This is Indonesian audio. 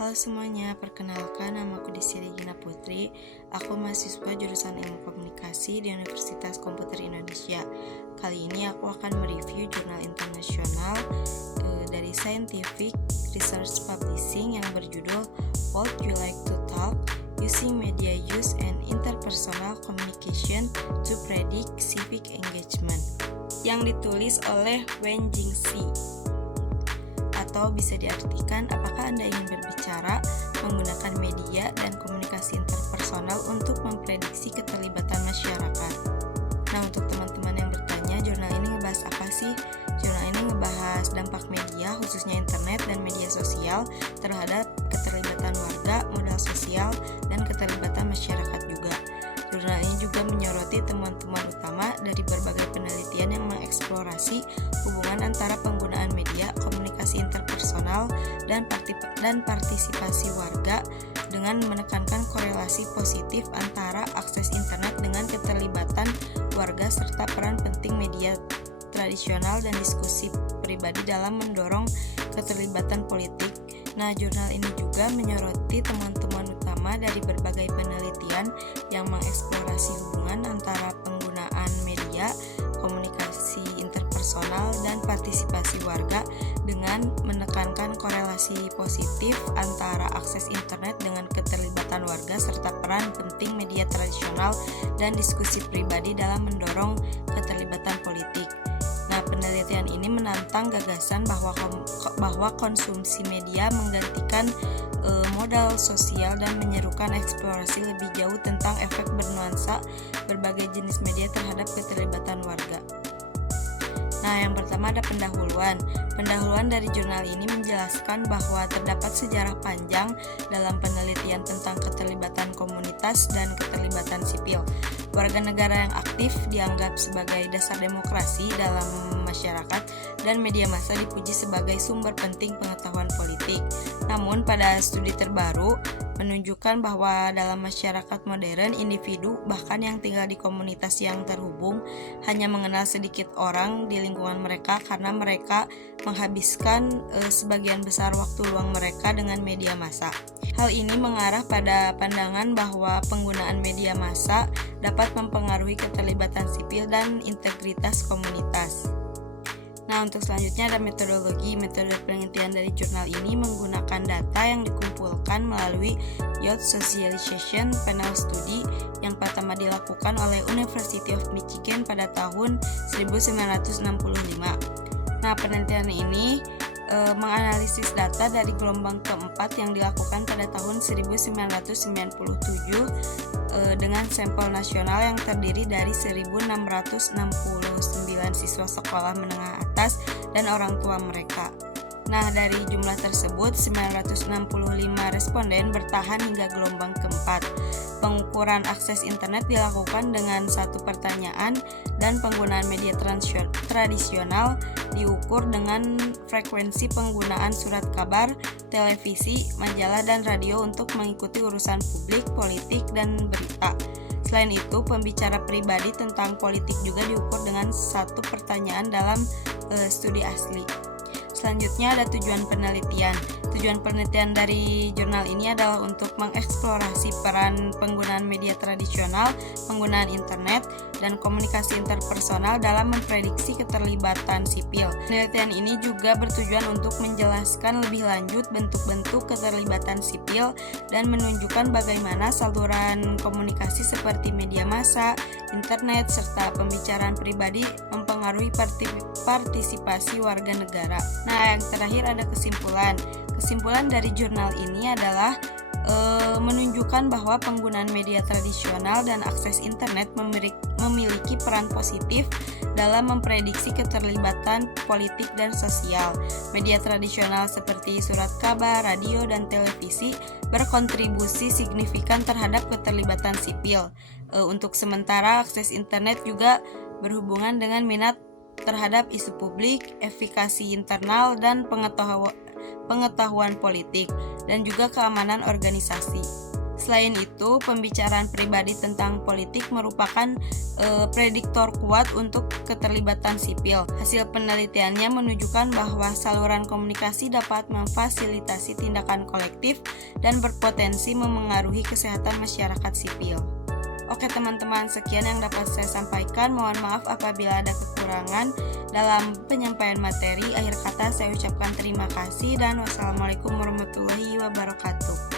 Halo semuanya, perkenalkan namaku Desi Regina Putri. Aku mahasiswa jurusan Ilmu Komunikasi di Universitas Komputer Indonesia. Kali ini aku akan mereview jurnal internasional dari Scientific Research Publishing yang berjudul Would You Like to Talk? Using Media Use and Interpersonal Communication to Predict Civic Engagement, yang ditulis oleh Wen Jingxi. Atau bisa diartikan, apakah Anda ingin berbicara menggunakan media dan komunikasi interpersonal untuk memprediksi keterlibatan masyarakat? Nah, untuk teman-teman yang bertanya, jurnal ini ngebahas apa sih? Jurnal ini ngebahas dampak media, khususnya internet dan media sosial terhadap keterlibatan warga, modal sosial, dan keterlibatan masyarakat juga. Jurnal ini juga menyoroti temuan-temuan utama dari berbagai penelitian yang mengeksplorasi hubungan antara penggunaan media, komunikasi interpersonal, dan partisipasi warga dengan menekankan korelasi positif antara akses internet dengan keterlibatan warga serta peran penting media tradisional dan diskusi pribadi dalam mendorong keterlibatan politik. Nah, jurnal ini juga menyoroti temuan-temuan utama dari berbagai penelitian yang mengeksplorasi hubungan antara penggunaan media, komunikasi interpersonal, dan partisipasi warga dengan menekankan korelasi positif antara akses internet dengan keterlibatan warga serta peran penting media tradisional dan diskusi pribadi dalam mendorong keterlibatan politik. Nah, penelitian ini menantang gagasan bahwa konsumsi media menggantikan modal sosial dan menyerukan eksplorasi lebih jauh tentang efek bernuansa berbagai jenis media terhadap keterlibatan warga. Nah, yang pertama ada pendahuluan. Pendahuluan dari jurnal ini menjelaskan bahwa terdapat sejarah panjang dalam penelitian tentang keterlibatan komunitas dan keterlibatan sipil. Warga negara yang aktif dianggap sebagai dasar demokrasi dalam masyarakat dan media massa dipuji sebagai sumber penting pengetahuan politik. Namun pada studi terbaru menunjukkan bahwa dalam masyarakat modern, individu bahkan yang tinggal di komunitas yang terhubung hanya mengenal sedikit orang di lingkungan mereka karena mereka menghabiskan sebagian besar waktu luang mereka dengan media massa. Hal ini mengarah pada pandangan bahwa penggunaan media massa dapat mempengaruhi keterlibatan sipil dan integritas komunitas. Nah, untuk selanjutnya ada metodologi. Metode penelitian dari jurnal ini menggunakan data yang dikumpulkan melalui Youth Socialization Panel Study yang pertama dilakukan oleh University of Michigan pada tahun 1965. Nah, penelitian ini menganalisis data dari gelombang keempat yang dilakukan pada tahun 1997 dengan sampel nasional yang terdiri dari 1.669 siswa sekolah menengah atas dan orang tua mereka. Nah, dari jumlah tersebut 965 responden bertahan hingga gelombang keempat. Pengukuran akses internet dilakukan dengan satu pertanyaan dan penggunaan media tradisional diukur dengan frekuensi penggunaan surat kabar, televisi, majalah, dan radio untuk mengikuti urusan publik, politik, dan berita. Selain itu, pembicara pribadi tentang politik juga diukur dengan satu pertanyaan dalam studi asli. Selanjutnya ada tujuan penelitian. Tujuan penelitian dari jurnal ini adalah untuk mengeksplorasi peran penggunaan media tradisional, penggunaan internet, dan komunikasi interpersonal dalam memprediksi keterlibatan sipil. Penelitian ini juga bertujuan untuk menjelaskan lebih lanjut bentuk-bentuk keterlibatan sipil dan menunjukkan bagaimana saluran komunikasi seperti media massa, internet, serta pembicaraan pribadi mempengaruhi partisipasi warga negara. Nah, yang terakhir ada kesimpulan. Kesimpulan dari jurnal ini adalah menunjukkan bahwa penggunaan media tradisional dan akses internet memiliki peran positif dalam memprediksi keterlibatan politik dan sosial. Media tradisional seperti surat kabar, radio, dan televisi berkontribusi signifikan terhadap keterlibatan sipil. Untuk sementara, akses internet juga berhubungan dengan minat terhadap isu publik, efikasi internal, dan pengetahuan politik, dan juga keamanan organisasi. Selain itu, pembicaraan pribadi tentang politik merupakan prediktor kuat untuk keterlibatan sipil. Hasil penelitiannya menunjukkan bahwa saluran komunikasi dapat memfasilitasi tindakan kolektif dan berpotensi memengaruhi kesehatan masyarakat sipil. Oke teman-teman, sekian yang dapat saya sampaikan. Mohon maaf apabila ada kekurangan dalam penyampaian materi. Akhir kata saya ucapkan terima kasih dan wassalamualaikum warahmatullahi wabarakatuh.